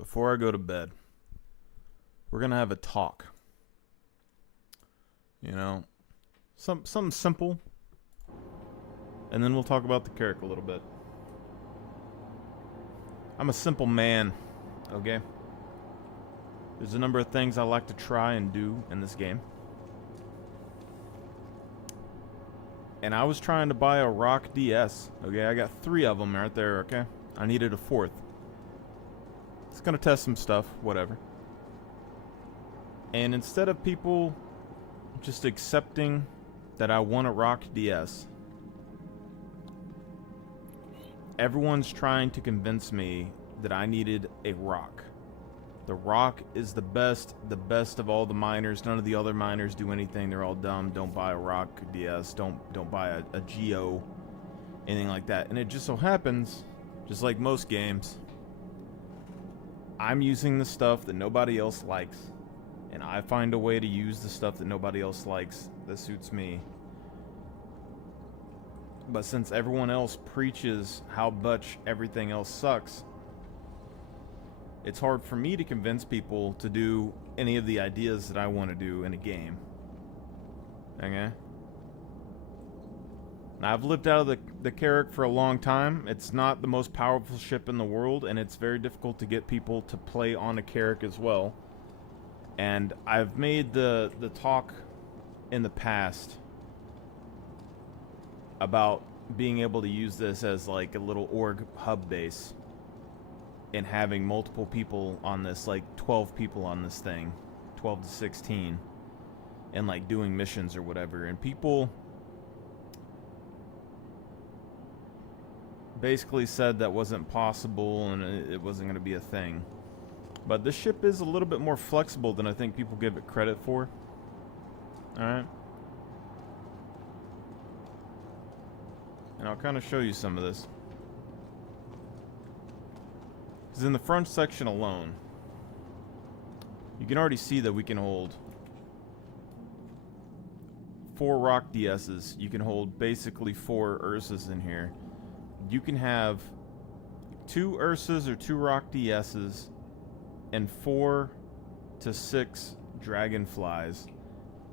before I go to bed, we're gonna have a talk. You know, something simple, and then we'll talk about the carrck a little bit. I'm a simple man, okay? There's a number of things I like to try and do in this game. And I was trying to buy a Rock DS, okay? I got 3 of them right there, okay? I needed a 4th. It's gonna test some stuff, whatever. And instead of people just accepting that I want a Rock DS, everyone's trying to convince me that I needed a Rock. The Rock is the best of all the miners. None of the other miners do anything. They're all dumb. Don't buy a Rock DS. Don't buy a Geo, anything like that. And it just so happens, just like most games, I'm using the stuff that nobody else likes, and I find a way to use the stuff that nobody else likes that suits me. But since everyone else preaches how much everything else sucks, it's hard for me to convince people to do any of the ideas that I want to do in a game. Okay? Now, I've lived out of the carrck for a long time. It's not the most powerful ship in the world, and it's very difficult to get people to play on a carrck as well. And I've made the talk in the past about being able to use this as like a little org hub base and having multiple people on this, like 12 people on this thing, 12 to 16, and like doing missions or whatever. And people basically said that wasn't possible and it wasn't going to be a thing. But this ship is a little bit more flexible than I think people give it credit for. Alright. And I'll kind of show you some of this. Because in the front section alone, you can already see that we can hold 4 Rock DS's. You can hold basically 4 Ursas in here. You can have 2 Ursas or 2 Rock DS's and 4 to 6 Dragonflies,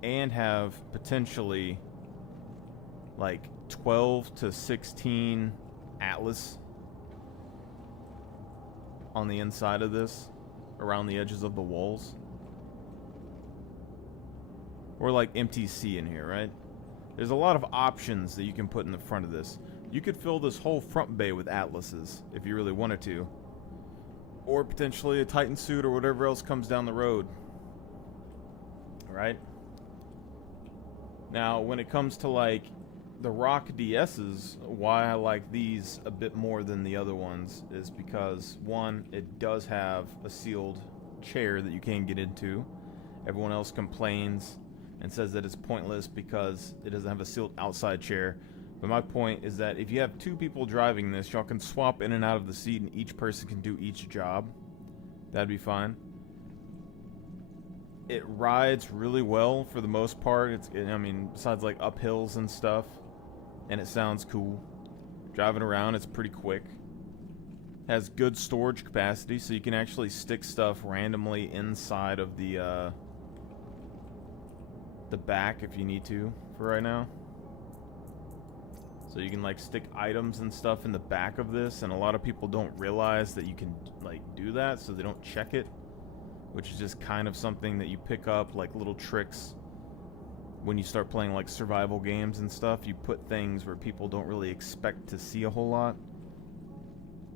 and have potentially like 12 to 16 Atlas on the inside of this, around the edges of the walls. Or like MTC in here, right? There's a lot of options that you can put in the front of this. You could fill this whole front bay with Atlases if you really wanted to. Or potentially a Titan suit or whatever else comes down the road. Right? Now, when it comes to like the Rock DS's, why I like these a bit more than the other ones is because, one, it does have a sealed chair that you can't get into. Everyone else complains and says that it's pointless because it doesn't have a sealed outside chair. But my point is that if you have 2 people driving this, y'all can swap in and out of the seat and each person can do each job. That'd be fine. It rides really well for the most part. I mean, besides like uphills and stuff. And it sounds cool. Driving around, it's pretty quick. Has good storage capacity, so you can actually stick stuff randomly inside of the back if you need to for right now. So you can like stick items and stuff in the back of this, and a lot of people don't realize that you can like do that, so they don't check it, which is just kind of something that you pick up, like little tricks when you start playing like survival games and stuff. You put things where people don't really expect to see a whole lot.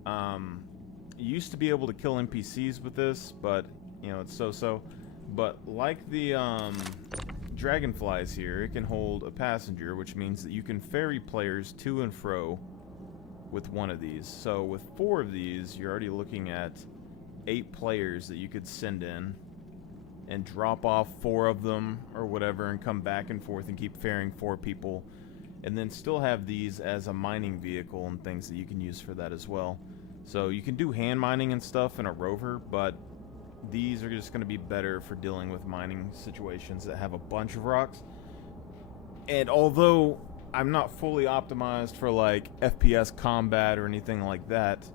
You used to be able to kill NPCs with this, but you know, it's so-so. But like the Dragonflies here, it can hold a passenger, which means that you can ferry players to and fro with one of these. So with 4 of these, you're already looking at 8 players that you could send in and drop off 4 of them or whatever and come back and forth and keep ferrying 4 people, and then still have these as a mining vehicle and things that you can use for that as well. So you can do hand mining and stuff in a rover, but these are just going to be better for dealing with mining situations that have a bunch of rocks. And although I'm not fully optimized for like FPS combat or anything like that,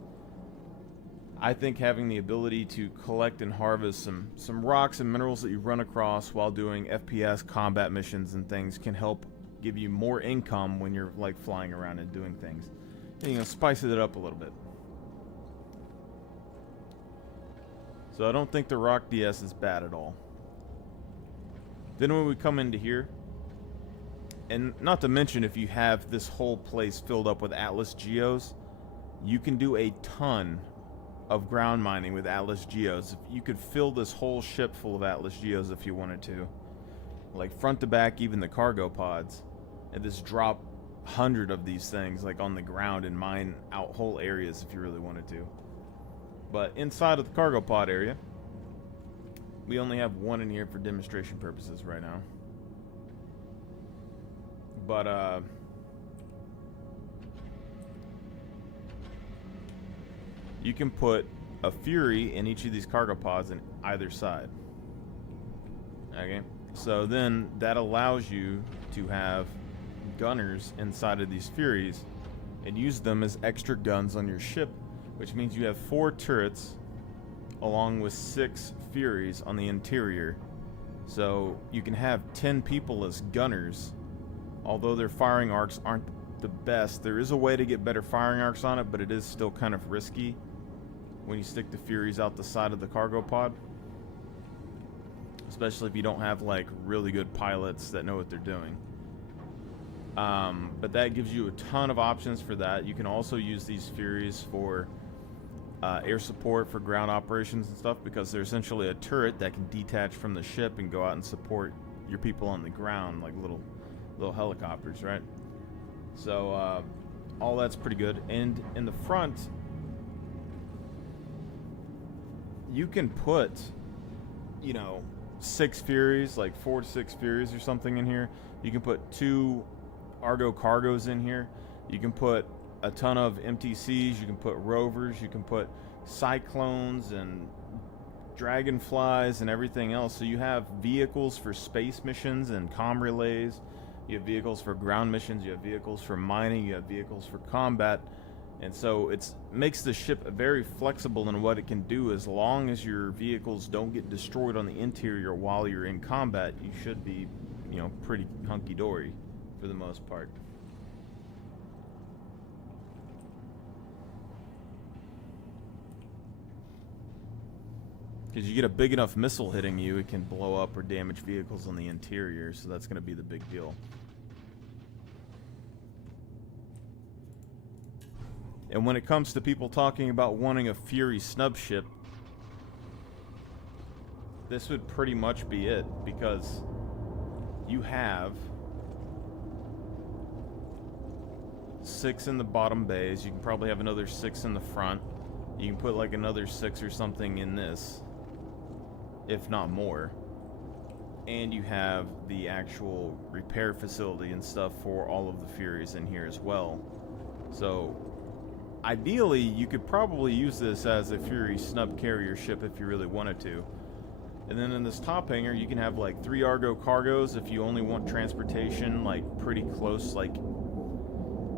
I think having the ability to collect and harvest some rocks and minerals that you run across while doing FPS combat missions and things can help give you more income when you're like flying around and doing things. And, you know, spices it up a little bit. So I don't think the rock DS is bad at all. Then when we come into here, and not to mention if you have this whole place filled up with Atlas Geos, you can do a ton of ground mining with Atlas Geos. You could fill this whole ship full of Atlas Geos if you wanted to. Like front to back, even the cargo pods. And just drop 100 of these things like on the ground and mine out whole areas if you really wanted to. But inside of the cargo pod area, we only have one in here for demonstration purposes right now. But you can put a Fury in each of these cargo pods on either side. Okay, so then that allows you to have gunners inside of these Furies and use them as extra guns on your ship, which means you have 4 turrets along with 6 Furies on the interior. So you can have 10 people as gunners. Although their firing arcs aren't the best, there is a way to get better firing arcs on it, but it is still kind of risky when you stick the Furies out the side of the cargo pod. Especially if you don't have like really good pilots that know what they're doing. But that gives you a ton of options for that. You can also use these Furies for air support for ground operations and stuff, because they're essentially a turret that can detach from the ship and go out and support your people on the ground, like little helicopters, right? So all that's pretty good. And in the front, you can put, you know, 6 Furies, like 4 to 6 Furies or something in here. You can put 2 Argo cargos in here. You can put a ton of MTCs. You can put rovers. You can put cyclones and dragonflies and everything else. So you have vehicles for space missions and comm relays. You have vehicles for ground missions. You have vehicles for mining. You have vehicles for combat. And so it makes the ship very flexible in what it can do. As long as your vehicles don't get destroyed on the interior while you're in combat, you should be, you know, pretty hunky-dory for the most part. Because you get a big enough missile hitting you, it can blow up or damage vehicles on the interior, so that's going to be the big deal. And when it comes to people talking about wanting a Fury snub ship, this would pretty much be it, because you have 6 in the bottom bays. You can probably have another 6 in the front. You can put like another 6 or something in this, if not more. And you have the actual repair facility and stuff for all of the Furies in here as well. So ideally, you could probably use this as a Fury snub carrier ship if you really wanted to. And then in this top hangar, you can have like 3 Argo cargos if you only want transportation, like pretty close. Like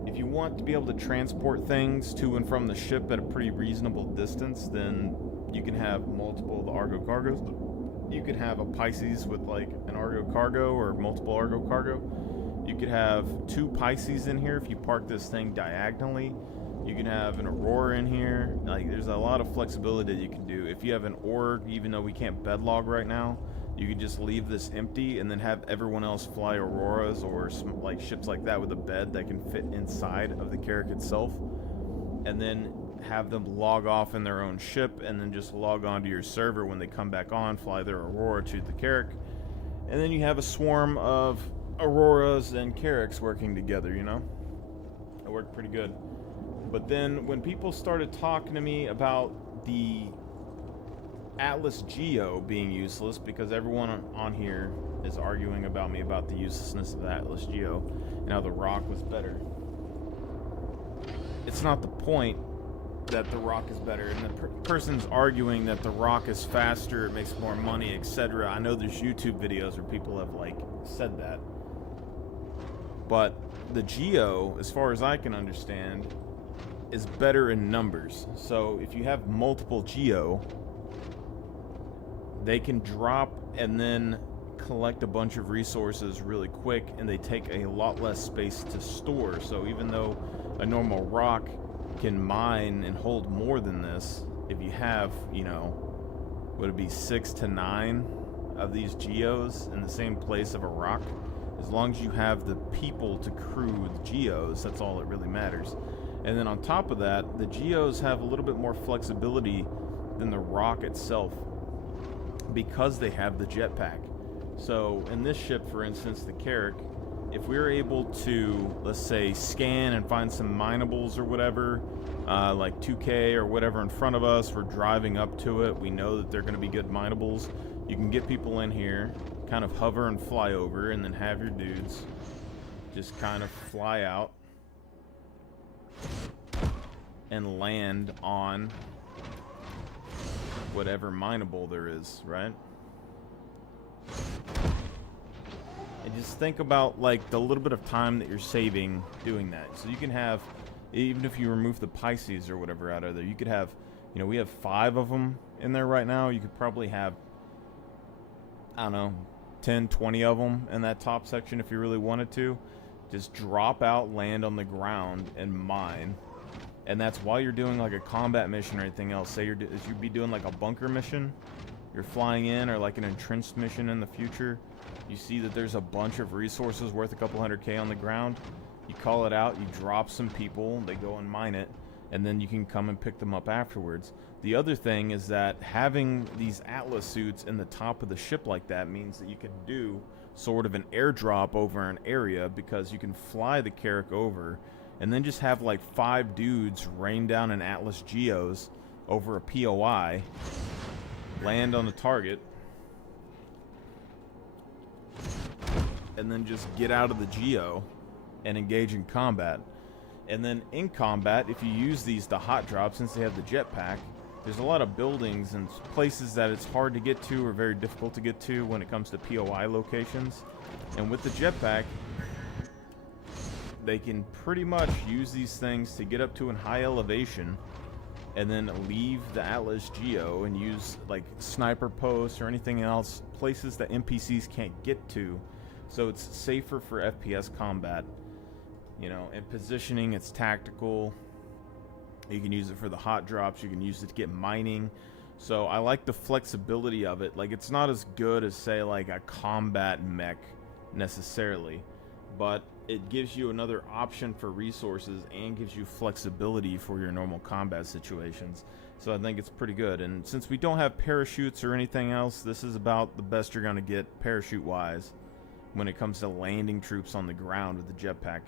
if you want to be able to transport things to and from the ship at a pretty reasonable distance, then you can have multiple of the Argo cargos. You could have a Pisces with like an Argo cargo or multiple Argo cargo. You could have 2 Pisces in here if you park this thing diagonally. You can have an Aurora in here. Like, there's a lot of flexibility that you can do. If you have an Ore, even though we can't bedlog right now, you can just leave this empty and then have everyone else fly Auroras or some, like ships like that with a bed that can fit inside of the carrck itself, and then have them log off in their own ship and then just log on to your server when they come back on, fly their Aurora to the carrck, and then you have a swarm of Auroras and carracks working together, you know? It worked pretty good. But then when people started talking to me about the Atlas Geo being useless, because everyone on here is arguing about me about the uselessness of the Atlas Geo and how the Rock was better. It's not the point that the Rock is better, and the person's arguing that the Rock is faster, it makes more money, etc. I know there's YouTube videos where people have like said that. But the Geo, as far as I can understand, is better in numbers. So if you have multiple geo, they can drop and then collect a bunch of resources really quick, and they take a lot less space to store. So even though a normal rock can mine and hold more than this, if you have, you know, would it be 6 to 9 of these geos in the same place of a rock, as long as you have the people to crew the geos, that's all that really matters. And then on top of that, the geos have a little bit more flexibility than the rock itself because they have the jetpack. So in this ship, for instance, the Carrack, if we were able to, let's say, scan and find some minables or whatever, like 2K or whatever in front of us, we're driving up to it, we know that they're going to be good minables, you can get people in here, kind of hover and fly over, and then have your dudes just kind of fly out and land on whatever mineable there is, right? And just think about like the little bit of time that you're saving doing that. So you can have, even if you remove the Pisces or whatever out of there, you could have, you know, we have 5 of them in there right now. You could probably have, I don't know, 10, 20 of them in that top section if you really wanted to. Just drop out, land on the ground, and mine. And that's while you're doing like a combat mission or anything else. Say you'd be doing like a bunker mission, you're flying in, or like an entrenched mission in the future. You see that there's a bunch of resources worth a couple 100K on the ground. You call it out, you drop some people, they go and mine it, and then you can come and pick them up afterwards. The other thing is that having these Atlas suits in the top of the ship like that means that you can do sort of an airdrop over an area, because you can fly the Carrack over and then just have like 5 dudes rain down an Atlas Geos over a POI, land on the target, and then just get out of the Geo and engage in combat. And then in combat, if you use these to hot drop, since they have the jetpack, there's a lot of buildings and places that it's hard to get to or very difficult to get to when it comes to POI locations. And with the jetpack, they can pretty much use these things to get up to a high elevation and then leave the Atlas Geo and use like sniper posts or anything else, places that NPCs can't get to. So it's safer for FPS combat, you know, and positioning, it's tactical. You can use it for the hot drops, you can use it to get mining. So I like the flexibility of it. Like, it's not as good as, say, like a combat mech necessarily, but it gives you another option for resources and gives you flexibility for your normal combat situations. So I think it's pretty good. And since we don't have parachutes or anything else, this is about the best you're going to get parachute wise when it comes to landing troops on the ground with the jetpack.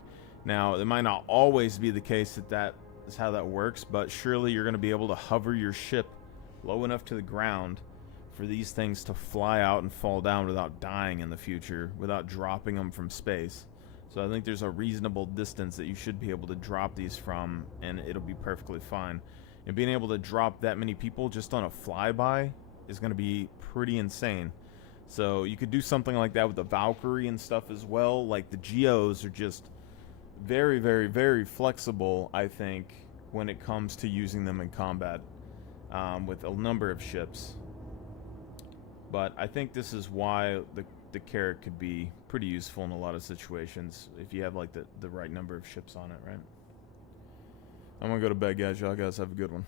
Now, it might not always be the case that that is how that works, but surely you're going to be able to hover your ship low enough to the ground for these things to fly out and fall down without dying in the future, without dropping them from space. So I think there's a reasonable distance that you should be able to drop these from, and it'll be perfectly fine. And being able to drop that many people just on a flyby is going to be pretty insane. So you could do something like that with the Valkyrie and stuff as well. Like, the Geos are just very, very, very flexible, I think, when it comes to using them in combat with a number of ships. But I think this is why the Carrack could be pretty useful in a lot of situations if you have like the right number of ships on it, right? I'm gonna go to bed, guys. Y'all guys have a good one.